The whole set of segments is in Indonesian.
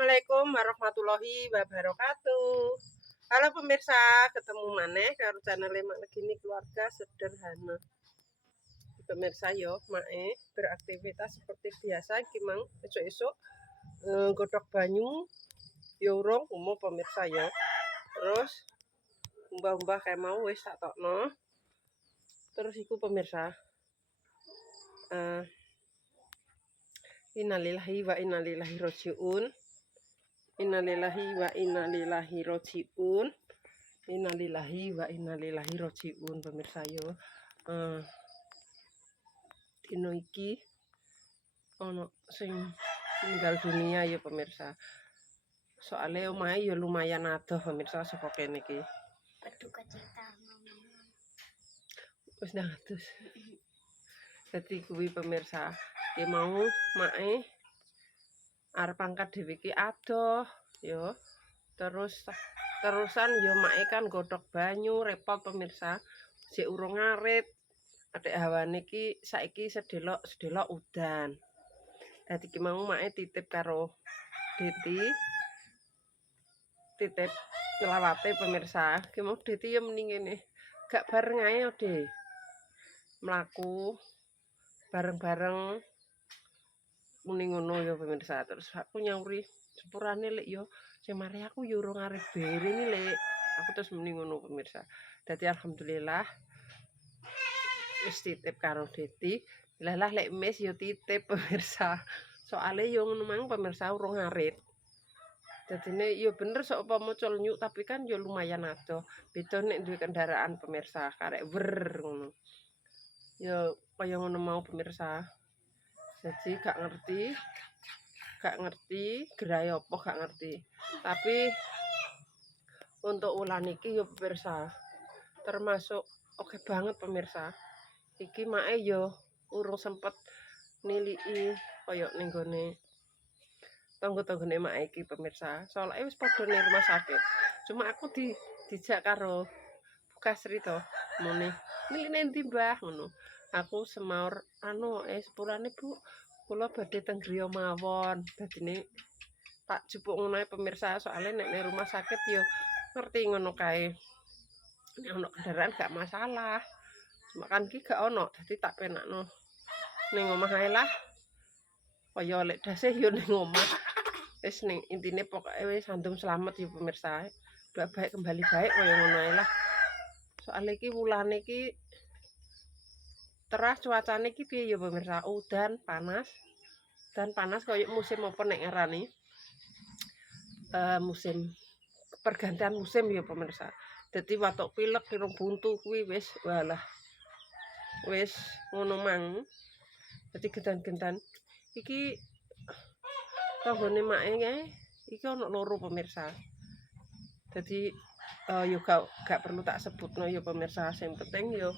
Assalamualaikum warahmatullahi wabarakatuh. Halo pemirsa, ketemu maneh karo channel Mak Legini Keluarga Sederhana. Pemirsa yo, mae beraktivitas seperti biasa iki mang esuk-esuk godhog banyu yo urung umum pemirsa yo. Terus mbah-mbah kayak mau wis tak tokno. Terus iku pemirsa innalillahi wa inna ilaihi rajiun. Innalillahi wa inna ilaihi rajiun. Innalillahi wa inna ilaihi rajiun pemirsa yo. Dino iki ono sing meninggal dunia ya pemirsa. Soalnya omahe ya lumayan adoh pemirsa saka kene iki. Berduka cita Wis ndatus. Dadi kuwi pemirsa, ki mau mae arep angkat dhewe iki adoh ya. Terusan ya mae kan godhog banyu repot pemirsa. Sik urung ngarit. Adek hawane iki saiki sedelok udan. Dadi ki mau mae titip karo Deti. Titip nyelawate pemirsa. Ki mau Deti ya mending ngene. Gak bareng ae Ode. Mlaku bareng-bareng muni ngono ya pemirsa. Terus aku nyauri sepurane lek yo sing mari aku yo urung arep bere ni lek. Aku terus muni ngono pemirsa. Dadi alhamdulillah wis titip karo Deti. Lah lek mes yo titip pemirsa. Soale yo ngono mang pemirsa urung ngarit. Dadine yo bener sok apa mocol nyuk tapi kan yo lumayan adoh. Beda nek duwe kendaraan pemirsa karek wer ngono. Yo kaya ngono mau pemirsa. Jadi gak ngerti gerai apa gak ngerti. Tapi untuk ulan iki yo pemirsa termasuk oke banget pemirsa. Iki mae yo urung sempet niliki kaya ning gone tangga-tanggane mak iki pemirsa. Soalnya wis padha ning rumah sakit. Cuma aku dijak karo Kasri to. Mune, "Nilai endi, Mbah?" ngono. Aku semaur sepurane Bu, kula badhe teng griya mawon. Dadine tak jupuk ngono ae pemirsa, soalnya nek ning rumah sakit yo ngerti ngono kae. Nek ono kendaraan gak masalah. Cuma kan iki gak ono, dadi tak penakno ning omah ae lah. Kaya lek dasih yo ning omah. Wis ning intine pokoke wis sandung slamet ya pemirsa. Baik kembali baik kaya ngono ae lah. Soale iki wulane iki teras cuacane iki piye ya pemirsa? Udan panas. Dan panas kaya musim apa nek ngarani? Musim pergantian musim ya pemirsa. Dadi watuk pilek irung buntu kuwi wis walah. Wis ngono mang. Dadi gendan-gendan iki tanggane make iki ana loro pemirsa. Dadi yo gak perlu tak sebutno ya pemirsa. Sing penting yo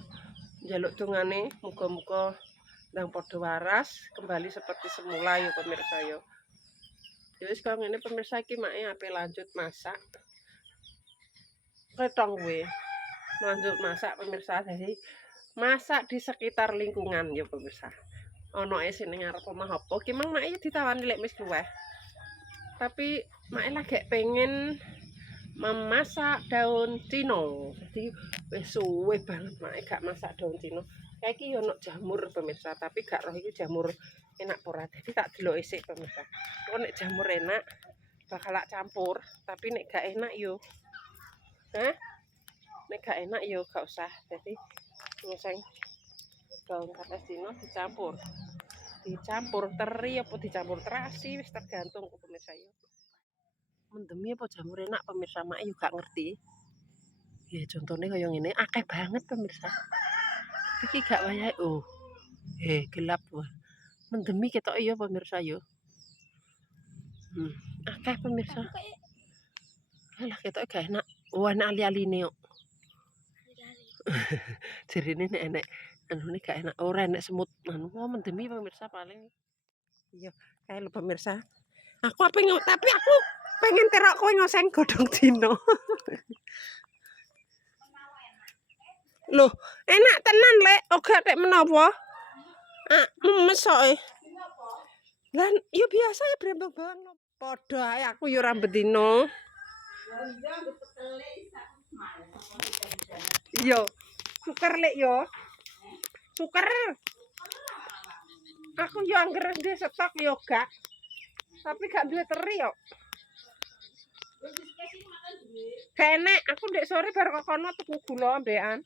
njaluk dongane muga-muga ndang padha waras kembali seperti semula ya pemirsa yo. Ya wis kaya ngene pemirsa iki make ape lanjut masak. Ketong kuwi. Lanjut masak pemirsa. Jadi masak di sekitar lingkungan ya pemirsa. Ono ae sing ning ngarep omah apa ki mang mak ditawani lek wis luweh. Tapi mak lagi pengen memasak daun cino. Jadi wis suwe banget mak gak masak daun cino. Kayak iki yo ono jamur pemirsa, tapi gak roh iki jamur enak ora. Jadi tak delok isik pemirsa. Kok nek jamur enak bakal campur, tapi nek gak enak yo nek gak enak yo gak usah. Jadi ngoseng daun kates cino dicampur teri apa dicampur terasi wis tergantung kok pemirsa yo. Mendemi apa jamur enak pemirsa mak yo gak ngerti. Ya contohnya kaya ngene akeh banget pemirsa. Iki gak wayahe gelap wah. Mendemi ketok ya pemirsa yo. Akeh pemirsa. Alah ketok gak enak. Enak ali-aline kok. Jerine nek enek anune gak enak ora enek semut mendemi pemirsa paling. Iya, kae lho pemirsa. Tapi aku pengen terok kowe ngoseng godhong dino. Loh, enak tenan lek oga tek menapa? Memes kok. Lah, ya biasa ya brembang bawang. Padha ae aku ya ora bedino. Yo, suker lek yo. Suker. Aku yo angger ndek stok yo gak. Tapi gak duwe teri yo. Kene aku ndek sore bar kok kono tuku gula ambekan.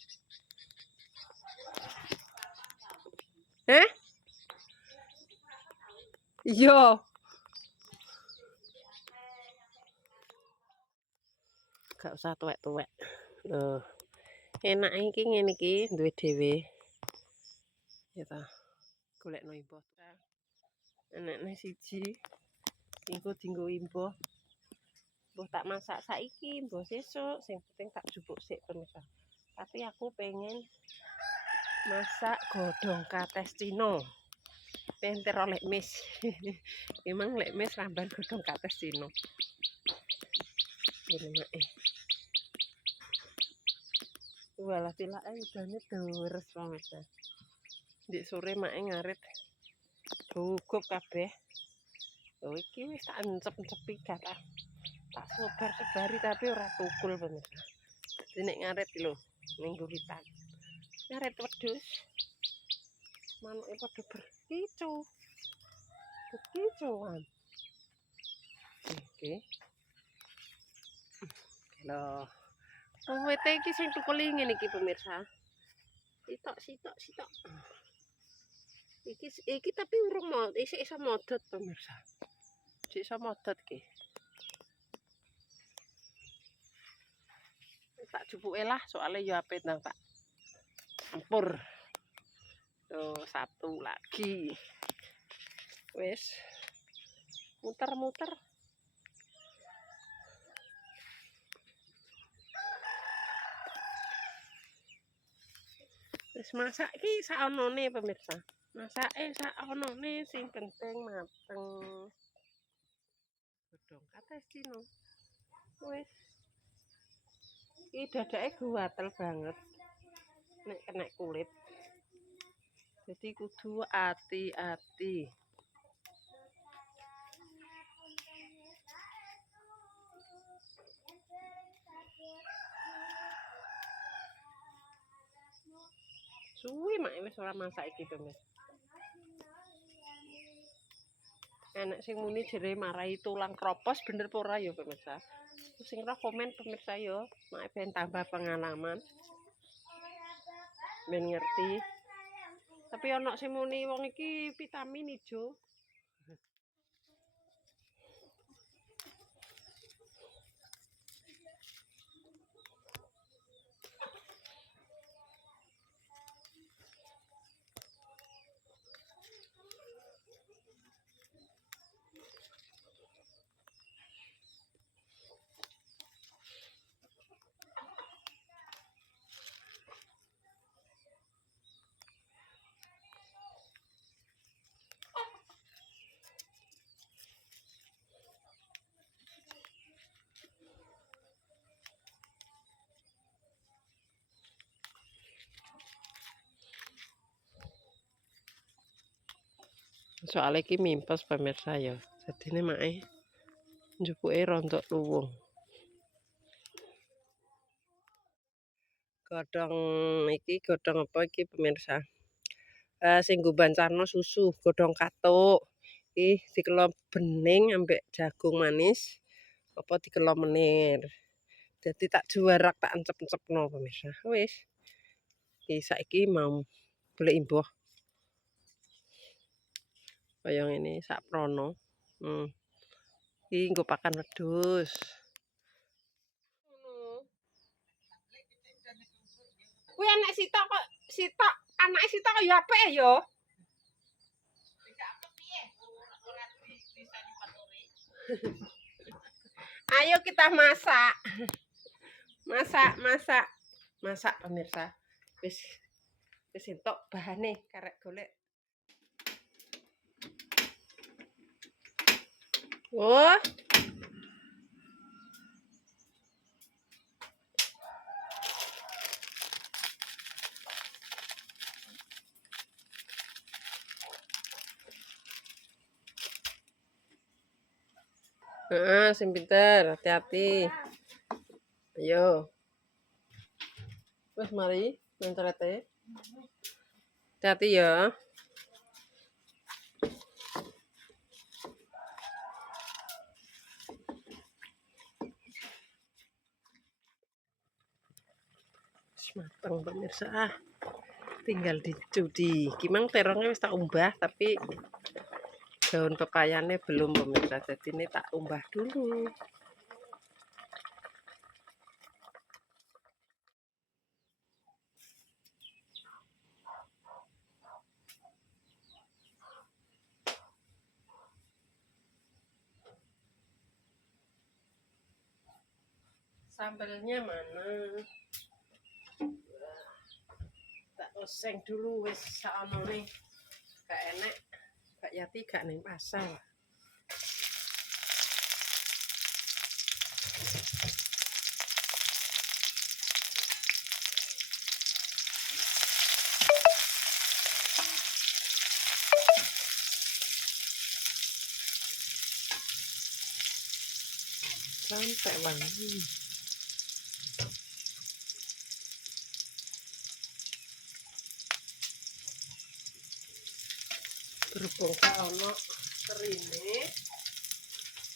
Iya. Gak usah tuwek-tuwek. Loh. Enak iki ngene iki duwe dhewe. Ya ta. Golekno impo. Enekne siji. Engko dinggo impo. Mbah tak masak saiki, mbah sesuk, sing penting tak jupuk sik pemirsa. Tapi aku pengen masak godhong kates Cina. Penter oleh mis. Emang lek mis ramban godhong kates Cina. Ini mak walah tilake udane deres banget. Ndek sore mak ngarit gugup kabeh. Oh iki wis tak encep-encepi gak tak sebar-sebari tapi ora tukul pemirsa. Dadi nek ngarit lho minggu pitan. Ngarit wedhus. Manuke padha berkicu. Berkicuan. Oke. Lho. Wete iki sing tukul ngene iki pemirsa. Sitok. Iki tapi urung mau, isih iso modot pemirsa. Isih iso modot iki. Tak jupuke lah soalnya ya ape nang tak campur. Tuh, satu lagi. Wis. Muter-muter. Wis masak iki saonone pemirsa. Masake saonone sing penting mateng. Godhong kates Cina. Wis. Iki dadake guwatel banget. Nek kena kulit. Jadi kudu hati-hati. Suwi mak wis ora masak iki pemirsa. Enak sing muni jere marai tulang kropos bener apa ora ya pemirsa. Sing ora komen pemirsa yo, mak ben tambah pengalaman. Ben ngerti. Tapi ana sing muni wong iki vitamin ijo. Soalnya iki mimpes pemirsa ya. Jadine mae njupuke rontok luwung. Godhong iki godhong apa iki pemirsa? Sing nggo bancarno susu, godhong katuk. Iki dikelo bening ambek jagung manis. Apa dikelo menir. Jadi tak juarak tak encep-encepno pemirsa. Wis. Iki saiki mau golek imbuh. Kaya ngene sak prono. Iki nggo pakan wedhus. Kuwi anak sitok kok anake sitok kok ya apik ya. Ayo kita masak. Masak pemirsa. Wis entuk bahane karek golek. Oh. Sing pinter, hati-hati. Ayo. Wes mari mencerete. Hati-hati ya. Mateng pemirsa. Tinggal dicuci. Gimana terongnya wis tak umbah tapi daun pepayane belum pemirsa. Jadi ini tak umbah dulu. Sambelnya mana? Tak oseng dulu wis saonone. Gak enek. Gak Yati gak ning pasar. Sampai wangi. Berhubung gak ono terine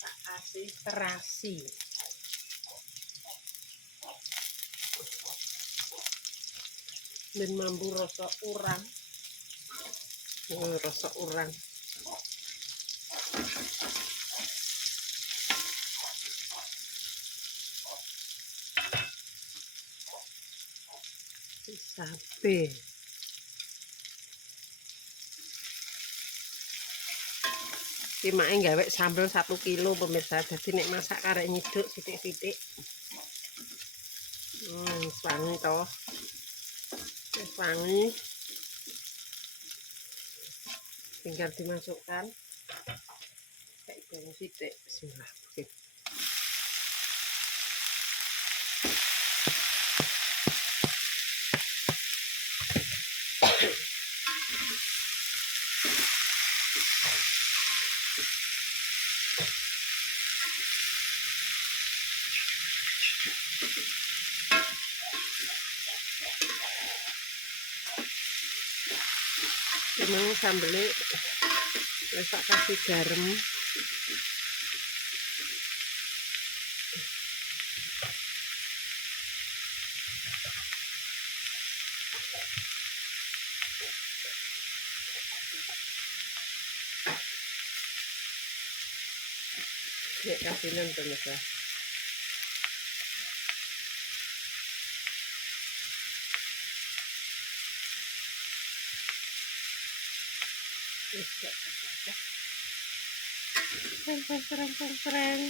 tak kasih terasi. Dan mampu rasa urang. Rasa urang. Sabe. Iki make gawe sambel 1 kilo pemirsa. Jadi nek masak karek nyiduk sithik-sithik. Wangi toh. Wis wangi. Tinggal dimasukkan. Kayak gini sithik. Bismillah. Oke. Memang sambelnya wis tak kasih garam. Ya kasinan pemirsa. Keren.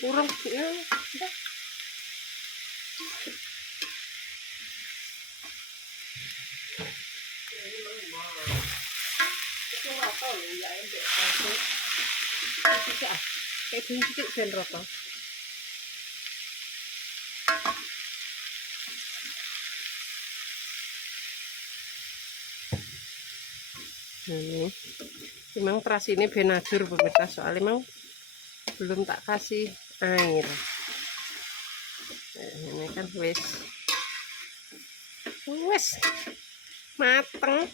Kurang ya. Itu apa lho ya endek kasih. Kayak gini sedikit ben rata. Ini memang terasi ini benajur pemirsa soalnya memang belum tak kasih air. Ini kan wis mateng.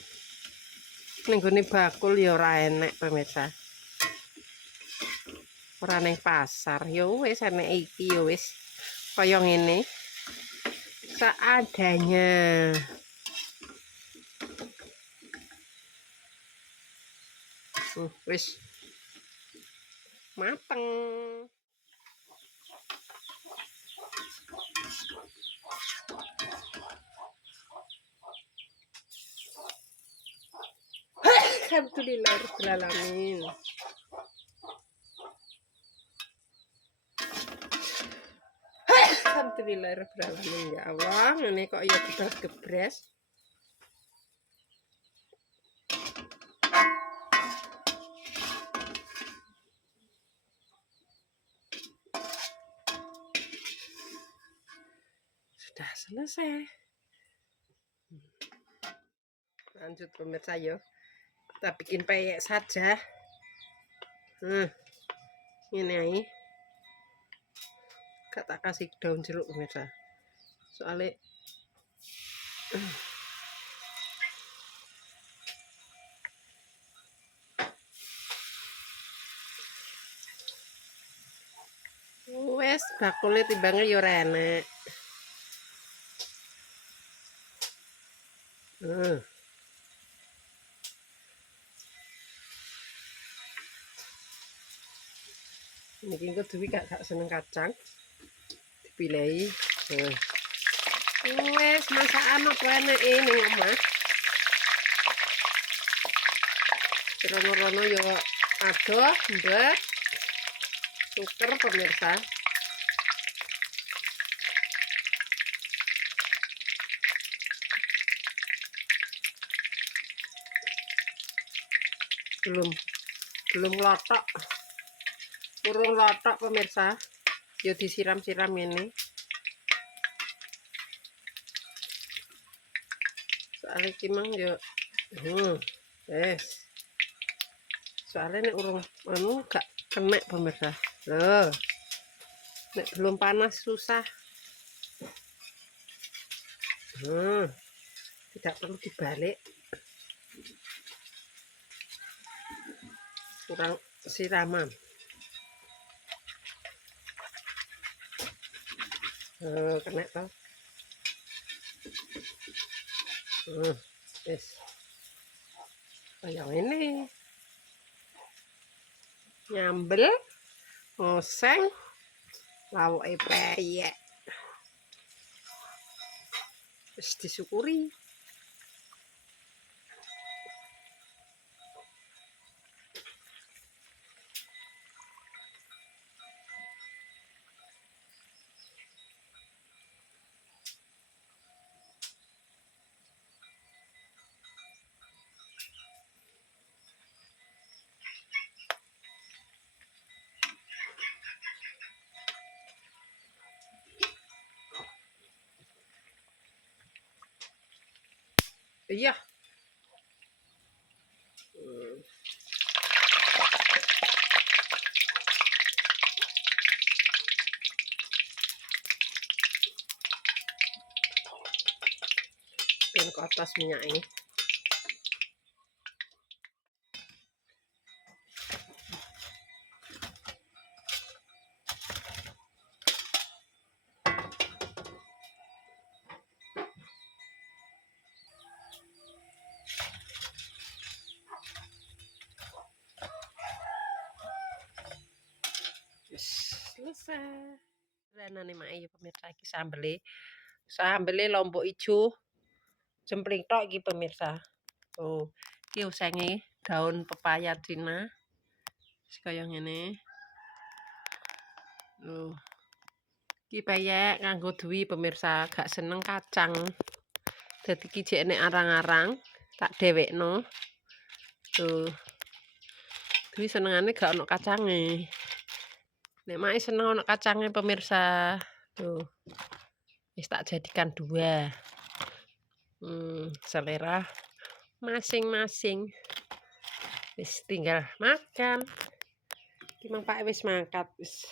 Ning gone bakul ya ora enek pemirsa. Ora ning pasar ya wis enek iki ya wis kaya ngene. Seadanya. Wis mateng. Alhamdulillahirrahmanirrahim. Alhamdulillahirrahmanirrahim ya Allah. Ini kok ya gebres-gebres. Sudah selesai. Lanjut pemirsa ya. Kita bikin peyek saja. Nah, ini aja. Gak tak kasih daun jeruk pemirsa. Soalnya wes bakule timbangnya yo enek. Ini kingko duwi gak seneng kacang. Dipilih. Wes masakan apa eneke ning omah. Rono-rono yo adoh, mbet. Tuker pemirsa. Belum lotok. Urung lotok pemirsa. Yo disiram-siram ini. Soalnya kimang yo wes. Soalnya nek urung gak kena pemirsa. Loh. Nek belum panas susah. Tidak perlu dibalik. Kurang siraman. Kena toh. Wes. Kayak ini. Nyambel, ngoseng, lawuke peyek. Wis disyukuri. Iya. Dan ke atas minyaknya. Selesai. Rana nih mak ayo pemirsa iki sambele. Sambele lombok ijo. Jempling tok iki pemirsa. Oh, iki usenge daun pepaya Cina. Kaya ngene. Iki peyek nganggo duwi pemirsa, gak seneng kacang. Dadi iki jek nek arang-arang tak dhewekno. Tuh. Duwi senengane gak ono kacange. Nek mae seneng ono kacange pemirsa. Tuh. Wis tak jadikan 2. Selera masing-masing. Wis tinggal makan. Iki Mang Pak wis mangkat wis.